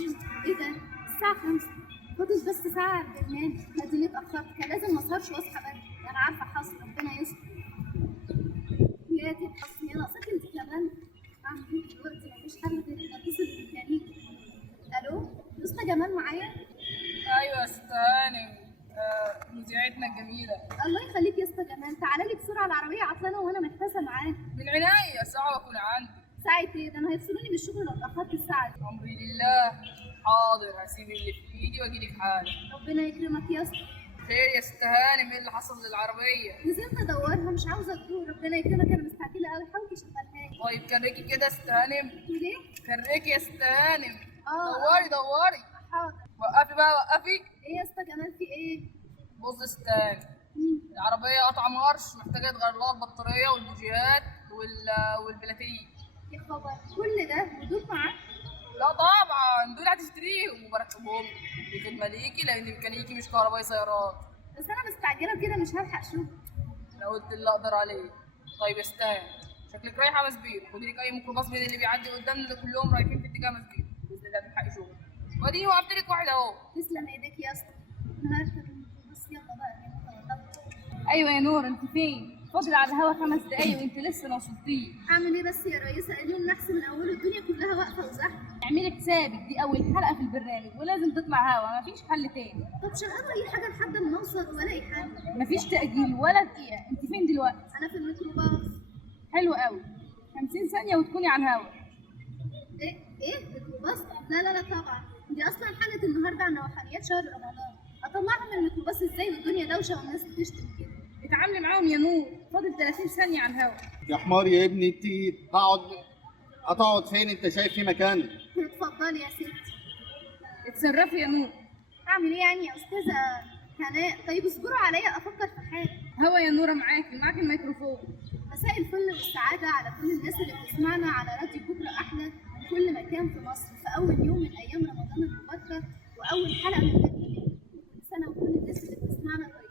ايه ده؟ الساعة 5. فاضل بس ساعة على البرنامج، اديني اتأخرت، كان لازم ما اسهرش واصحى بدري، انا عارفة حظ ربنا يستر. يا دي الحظ، يا ناقصاك انت كمان. اعمل ايه دلوقتي؟ مفيش حل غير اني اتصل بالميكانيكي. الو؟ لسه جمال معايا؟ ايوه يا ست هانم. مذيعتنا الجميله. الله يخليك يا اسطى جمال، تعالى لي بسرعة، العربية عطلانة وانا محتاسة معاه. من عينيا ساعه واكون عندي. ساعة ايه؟ ده انا هيفصلوني من الشغل لو اتأخرت الساعة دي. امري لله. حاضر، هسيب اللي في ايدي واجي لك حالا. ربنا يكرمك يا اسطى. خير يا ست هانم، ايه اللي حصل للعربيه؟ نزلت ادورها مش عاوزة تدور، ربنا يكرمك انا مستعجلة قوي، حاول تشغلها لي. طيب كركي كده يا ست هانم. تقول ايه؟ كركي يا ست هانم. اه. دوري. حاضر. وقفي بقى وقفي. ايه يا اسطى جمال في ايه؟ بص يا ست هانم، العربيه قطع مارش، محتاجه يتغير لها البطاريه والبوجيهات والبلاتين. يا خبر، كل ده ودول معاك؟ لا طبعا، دول هتشتريهم وبركبهم دي خدمه ليكي، لان ميكانيكي مش كهربائي سيارات. بس انا مستعجله كده، مش هلحق شغل. انا قلت اللي اقدر عليه. طيب يا ستان، شكلك رايحه مسبير، خدي لك اي ميكروباص من اللي بيعدي قدامنا ده، كلهم رايحين في اتجاه مسبير، باذن الله تلحقي شغل. واديني وقفت لك واحد اهو. تسلم ايديك يا اسطى. انا هركب الميكروباص، يلا بقى يا متوقف. ايوه يا نور، انت فين؟ فاضل على الهوا 5 دقايق وانت لسه ما وصلتيش. اعمل ايه بس يا ريسه؟ اليوم نحس من اوله، الدنيا كلها واقفه وزحمه. اعملي حسابك، دي اول حلقه في البرنامج ولازم تطلع هوا، مفيش حل تاني. طب شغلوا اي حاجه لحد ما نوصل والاقي حل. مفيش تاجيل ولا دقيقه. انت فين دلوقتي؟ انا في الميكروباص. حلو قوي، 50 ثانيه وتكوني على الهوا. ايه ميكروباص؟ لا طبعا، دي اصلا حلقه النهارده عن روحانيات شهر رمضان، اطلعهم من الميكروباص ازاي والدنيا دوشه والناس بتشتم كده؟ اتعاملي معاهم يا نور، فاضل 30 ثانيه على الهوا. يا حمار يا ابني، انت هتقعد فين؟ انت شايف في مكان؟ اتفضلي يا ستي. اتصرفي يا نور. اعمل ايه يعني يا استاذه هناء؟ طيب اصبروا عليا افكر في حاجه. هوا يا نوره، معاكي الميكروفون. مساء الفل والسعاده على كل الناس اللي بتسمعنا على راديو بكره احلى من كل مكان في مصر، في اول يوم من ايام رمضان المباركه واول حلقه من برنامج. كل سنه وكل الناس اللي بتسمعنا طيبين،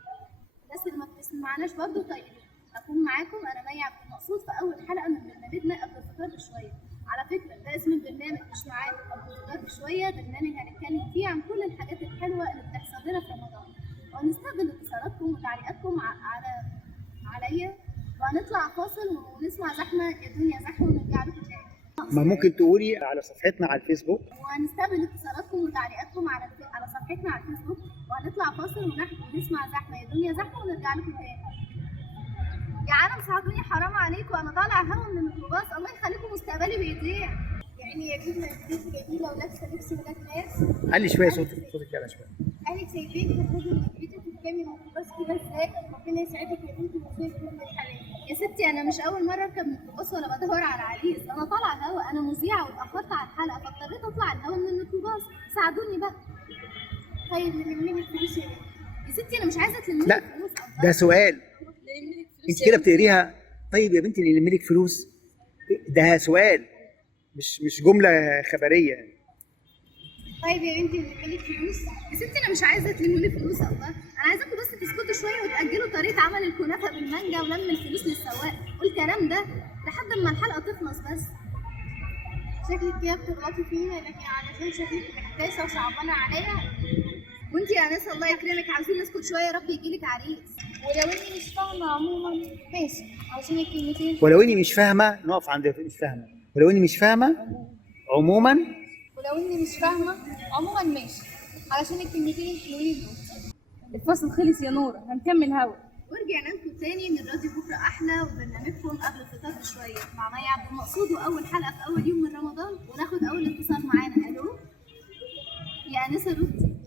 الناس اللي ما بتسمعناش برضه طيبين. هكون معاكم انا مي عبد المقصود في اول حلقه من برنامجنا قبل الفطار بشويه. على فكره ده اسم البرنامج مش معانا، قبل الفطار بشويه، برنامج هنتكلم فيه عن كل الحاجات الحلوه اللي بتحصل لنا في رمضان، وهنستقبل اتصالاتكم وتعليقاتكم عليا، وهنطلع فاصل ونسمع زحمه يا دنيا زحمه ونرجع لكم تاني. ما ممكن تقولي على صفحتنا على الفيسبوك؟ وهنستقبل اتصالاتكم وتعليقاتكم على صفحتنا على الفيسبوك، وهنطلع فاصل ونسمع زحمه يا دنيا زحمه ونرجع لكم تاني. يا عالم ساعدوني، حرام عليكم، انا طالعه هوا من الميكروباص، الله يخليكم مستقبلي بيضيع. يعني يا جبنه البنت جميله ولابسه لبس ولاد ناس. علي شويه صوتك يعلى شويه. اهلك سايبينك تخرجي من بيتك وتركبي الميكروباص كده ازاي؟ ربنا يسعدك يا بنتي ويوفقك في كل الحالات. يا ستي انا مش اول مره اركب ميكروباص ولا بدور على عريس، انا طالعه هوا، انا مذيعه واتاخرت على الحلقه فاضطريت اطلع الهوا من الميكروباص، ساعدوني بقى. طيب نلملي الفلوس يا بنتي. يا ستي انا مش عايزه تلملي لا، الفلوس. ده سؤال. انت كده بتقريها. طيب يا بنتي اللي يلم لك فلوس ده سؤال، مش جمله خبريه يعني. طيب يا بنتي نلملي الفلوس. يا ستي انا مش عايزه تلملي فلوس، الله انا عايزاكم بس تسكتوا شويه وتاجلوا طريقه عمل الكنافه بالمانجا ولم الفلوس للسواق والكلام ده لحد ما الحلقه تخلص بس. شكلك كده بتغلطي فينا، لكن علشان شكلك محتاسه وصعبانه عليا. وانتي يا ناس الله يكرمك عاوزين نسكت شويه، يا رب يجيلك عريس. ولو اني مش فاهمه عموما ماشي، عشان الكلمتين. ولو اني مش فاهمه، نقف عند مش فاهمه. ولو اني مش فاهمه عموما. ولو اني مش فاهمه عموما ماشي، علشان الكلمتين الحلوين دول. الفصل خلص يا نور، هنكمل هوا. ورجعنا لكم تاني من راديو بكره احلى وبرنامجكم قبل الفطار بشويه مع مي عبد المقصود، واول حلقه في اول يوم من رمضان، وناخد اول اتصال معانا. الو يا انسه ردي.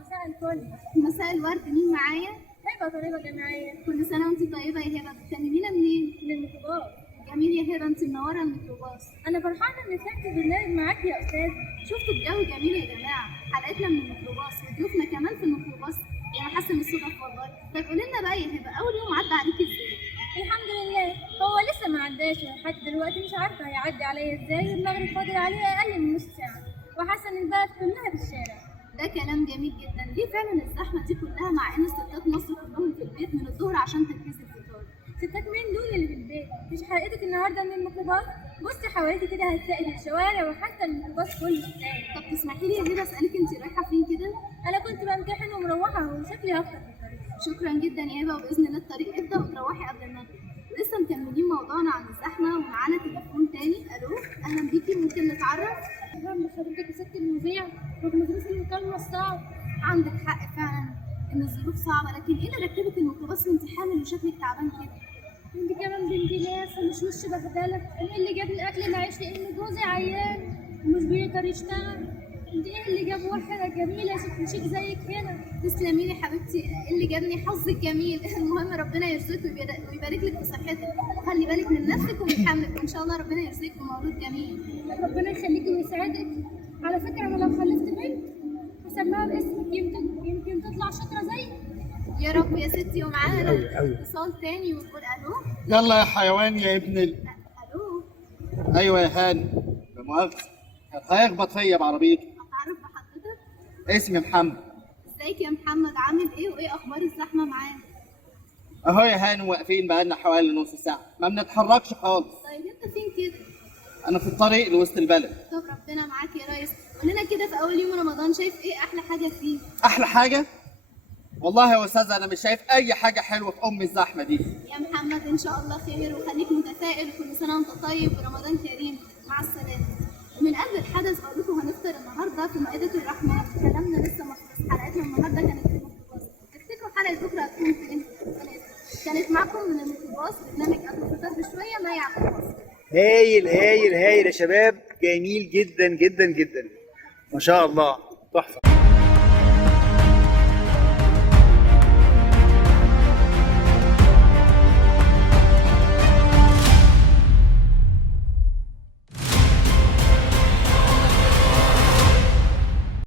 مساء الفل. مساء الورد، مين معايا؟ هبه طالبه جامعيه. كل سنه وانت طيبه يا هبه. بتكلمينا منين؟ من الميكروباص. جميل يا هبه، انت منوره الميكروباص. انا فرحانه اني سمعت البرنامج معاكي يا استاذ. شفتوا الجو جميل يا جماعه، حلقتنا من الميكروباص وضيوفنا كمان في الميكروباص، يعني حاسه ان الصدف والله. طيب قولي لنا بقى يا هبه، اول يوم عدى عليكي ازاي؟ الحمد لله، هو لسه ما عداش لحد دلوقتي، مش عارفه هيعدي عليا ازاي، والمغرب فاضل عليه اقل من نص ساعه، وحاسه ان البلد كلها في الشارع. ده كلام جميل جدا. ليه فعلا الزحمه دي كلها مع ان ستات مصر كلهم في البيت من الظهر عشان تجهيز الفطار؟ ستات مين دول اللي في البيت؟ مش حلقتك النهارده من الميكروباص؟ بصي حواليكي كده هتلاقي الشوارع وحتى الميكروباص كله سايق. طب تسمحي لي يا هبه اسالك انت رايحه فين كده؟ انا كنت بمتحن ومروحه وشكلي هفطر في الطريق. شكرا جدا يا هبه، وباذن الله الطريق يبدا وتروحي قبل المغرب. لسه مكملين موضوعنا عن الزحمه ومعانا تليفون تاني. الو، اهلا بيكي، ممكن نتعرف؟ رغم حضرتك يا ست المذيع، رغم ظروف المكالمه الصعبه. عندك حق فعلا ان الظروف صعبه، لكن ايه اللي ركبك الميكروباص وانت حامل وشكلك تعبان كده؟ انت كمان بنت ناس ومش وش بهدله. انا اللي جاب الاكل اللي عايش لان جوزي عيان ومش بيقدر يشتغل. انت ايه اللي جاب واحده جميله ست شيك زيك هنا؟ تسلمي لي حبيبتي، إيه اللي جابني حظك جميل. المهم ربنا يرزقك ويبارك لك في صحتك، وخلي بالك من نفسك ومن حملك، وان شاء الله ربنا يرزقك بمولود جميل. ربنا يخليكي ويسعدك. على فكره انا لو خلفت بنت هسميها باسمك، يمكن تطلع شاطره زيك. يا رب يا ستي. ومعانا أوي أوي. اتصال تاني ونقول الو. يلا يا حيوان يا ابن الو، ايوه يا هاني، لا مؤاخذة، كان هيخبط فيا بعربيته. اتعرف بحضرتك؟ اسمي محمد. ازيك يا محمد، عامل ايه وايه اخبار الزحمه معاك؟ اهو يا هاني واقفين بقالنا حوالي نص ساعة ما بنتحركش خالص. طيب انت فين كده؟ انا في الطريق لوسط البلد. طب ربنا معاك يا ريس. قول لنا كده في اول يوم رمضان شايف ايه احلى حاجه فيه؟ احلى حاجة؟ والله يا استاذ انا مش شايف اي حاجة حلوة في ام الزحمة دي. يا محمد ان شاء الله خير، وخليك متفائل، وكل سنه وانت طيب ورمضان كريم. مع السلامه. ومن قبل الحدث بقول لكم هنفطر النهارده في مائده الرحمن. كلامنا لسه ما خلص، حلقتنا النهارده كانت في الميكروباص. تفتكروا حلقه بكره هتكون فين؟ كانت معكم من الميكروباص برنامج قبل الفطار بشويه مع يعقوب مصر. هايل هايل هايل يا شباب، جميل جدا جدا جدا، ما شاء الله، تحفه.